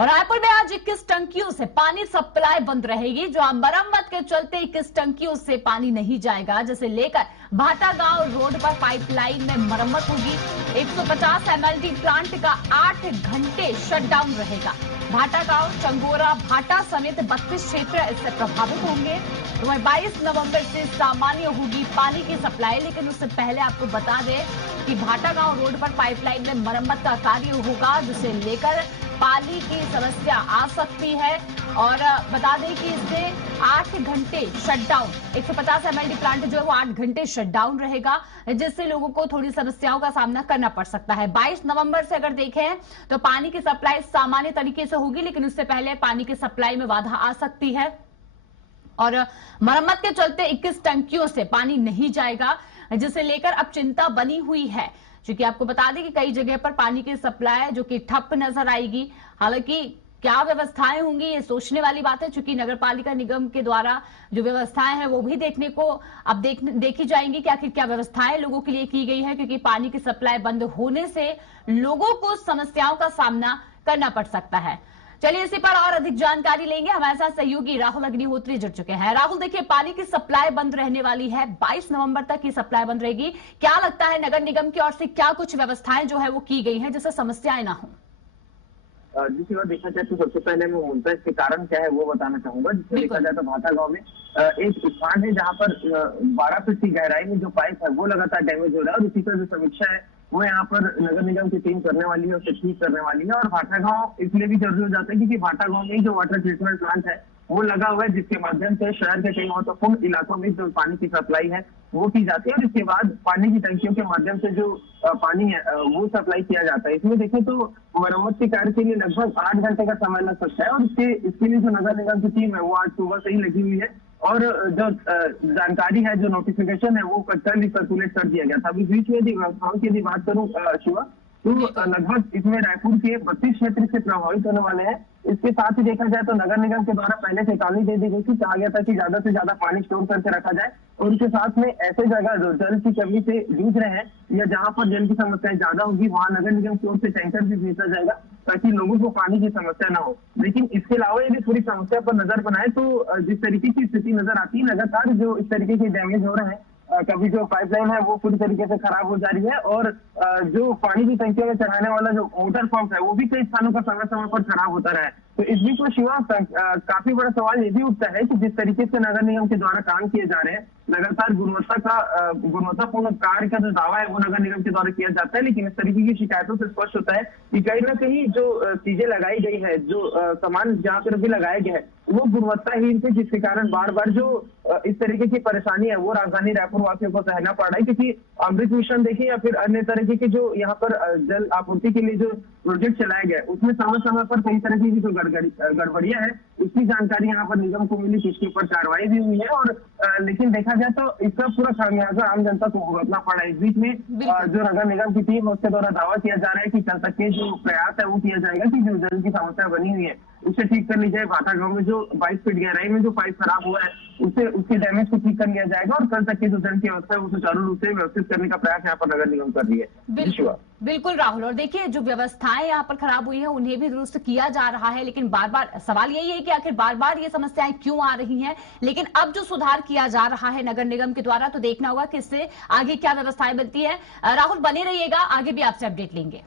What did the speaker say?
और रायपुर में आज 21 टंकियों से पानी सप्लाई बंद रहेगी। जो मरम्मत के चलते 21 टंकियों से पानी नहीं जाएगा, जिसे लेकर भाटा गांव रोड पर पाइपलाइन में मरम्मत होगी। 150 एमएलडी प्लांट का 8 घंटे शटडाउन रहेगा। भाटा गांव, चंगोरा, भाटा समेत 32 क्षेत्र इससे प्रभावित होंगे। तो 22 नवंबर से सामान्य होगी पानी की सप्लाई, लेकिन उससे पहले आपको बता दें कि भाटा गांव रोड पर पाइपलाइन में मरम्मत का कार्य होगा, जिसे लेकर पानी की समस्या आ सकती है। और बता दें कि इससे 8 घंटे शटडाउन, 150 एमएलडी प्लांट जो है वो 8 घंटे शटडाउन रहेगा, जिससे लोगों को थोड़ी समस्याओं का सामना करना पड़ सकता है। 22 नवंबर से अगर देखें तो पानी की सप्लाई सामान्य तरीके से होगी, लेकिन उससे पहले पानी की सप्लाई में बाधा आ सकती है। और मरम्मत के चलते 21 टंकियों से पानी नहीं जाएगा, जिसे लेकर अब चिंता बनी हुई है। क्योंकि आपको बता दें कि कई जगह पर पानी की सप्लाई जो कि ठप नजर आएगी। हालांकि क्या व्यवस्थाएं होंगी, ये सोचने वाली बात है, क्योंकि नगर पालिका निगम के द्वारा जो व्यवस्थाएं हैं वो भी देखने को अब देखी जाएंगी कि आखिर क्या व्यवस्थाएं लोगों के लिए की गई है, क्योंकि पानी की सप्लाई बंद होने से लोगों को समस्याओं का सामना करना पड़ सकता है। चलिए इसी पर और अधिक जानकारी लेंगे। हमारे साथ सहयोगी राहुल अग्निहोत्री जुड़ चुके हैं। राहुल, देखिए पानी की सप्लाई बंद रहने वाली है, 22 नवंबर तक की सप्लाई बंद रहेगी। क्या लगता है नगर निगम की ओर से क्या कुछ व्यवस्थाएं जो है वो की गई हैं जिससे समस्याएं ना हो? जिस बात देखा जाए तो सबसे पहले मैं मूलतः इसके कारण क्या है वो बताना चाहूंगा। जिसमें देखा जाए तो भाटा गांव में एक स्थान है जहाँ पर 12 फीट की गहराई में जो पाइप है वो लगातार डैमेज हो रहा है, और इसी का जो समीक्षा है वो यहाँ पर नगर निगम की टीम करने वाली है, उसे ठीक करने वाली है। और भाटा गांव इसलिए भी जरूरी हो जाता है क्योंकि भाटा गांव में जो वाटर ट्रीटमेंट प्लांट है वो लगा हुआ है, जिसके माध्यम से शहर के कई महत्वपूर्ण इलाकों में जो पानी की सप्लाई है वो की जाती है, और इसके बाद पानी की टंकियों के माध्यम से जो पानी है वो सप्लाई किया जाता है। इसमें देखें तो मरम्मत के कार्य के लिए लगभग 8 घंटे का समय लग सकता है, और इसके लिए जो नगर निगम की टीम है वो आज सुबह से ही लगी हुई है। और जो जानकारी है, जो नोटिफिकेशन है वो कल सर्कुलेट कर दिया गया था। अभी बीच में यदि व्यवस्थाओं की यदि बात करूँ शिवा, तो लगभग इसमें रायपुर के 32 क्षेत्र से प्रभावित होने वाले हैं। इसके साथ ही देखा जाए तो नगर निगम के द्वारा पहले चेतावनी दे दी गई थी, कहा गया था कि ज्यादा से ज्यादा पानी स्टोर करके रखा जाए, और उनके साथ में ऐसे जगह जो जल की कमी से जूझ रहे हैं या जहां पर जल की समस्या ज्यादा होगी वहां नगर निगम की ओर से टैंकर भी भेजा जाएगा ताकि लोगों को पानी की समस्या ना हो। लेकिन इसके अलावा यदि थोड़ी समस्या पर नजर बनाए तो जिस तरीके की स्थिति नजर आती है, लगातार जो इस तरीके के डैमेज हो रहे हैं, कभी जो पाइपलाइन है वो पूरी तरीके से खराब हो जा रही है, और जो पानी की टंकियों में चढ़ाने वाला जो मोटर पंप है वो भी कई स्थानों पर समय समय पर खराब होता रहा है। तो इस बीच में शिवा काफी बड़ा सवाल ये भी उठता है कि जिस तरीके से नगर निगम के द्वारा काम किए जा रहे हैं, लगातार गुणवत्तापूर्ण कार्य का जो दावा है वो नगर निगम के द्वारा किया जाता है, लेकिन इस तरीके की शिकायतों से स्पष्ट होता है कि कहीं ना कहीं जो चीजें लगाई गई है, जो सामान जहाँ पर भी लगाया गया है वो गुणवत्ताहीन थे, जिसके कारण बार बार जो इस तरीके की परेशानी है वो राजधानी रायपुर वासियों को सहना पड़ रहा है। क्योंकि अमृत मिशन देखिए या फिर अन्य तरीके के जो यहाँ पर जल आपूर्ति के लिए जो प्रोजेक्ट चलाया गया उसमें समय समय पर कई तरह की जो गड़बड़ियां हैं उसकी जानकारी यहाँ पर निगम को मिली, जिसके ऊपर कार्रवाई भी हुई है। और लेकिन देखा जाए तो इसका पूरा खामियाजा आम जनता को भुगतना पड़ा है। इस बीच में जो नगर निगम की टीम है उसके द्वारा दावा किया जा रहा है कि कल तक के जो प्रयास है वो किया जाएगा कि जो जल की समस्या बनी हुई है उसे ठीक कर ली जाए। भाटा गांव में जो 22 फीट गहराई में जो पाइप खराब हुआ है उसके डैमेज को ठीक कर लिया जाएगा, और कल तक की जो जल की व्यवस्था है वो सुचारू रूप से व्यवस्थित करने का प्रयास यहाँ पर नगर निगम कर रही है। बिल्कुल राहुल, और देखिए जो व्यवस्थाएं यहाँ पर खराब हुई है उन्हें भी दुरुस्त किया जा रहा है, लेकिन बार बार सवाल यही है कि आखिर बार बार ये समस्याएं क्यों आ रही हैं। लेकिन अब जो सुधार किया जा रहा है नगर निगम के द्वारा, तो देखना होगा कि इससे आगे क्या व्यवस्थाएं बनती है। राहुल बने रहिएगा, आगे भी आपसे अपडेट लेंगे।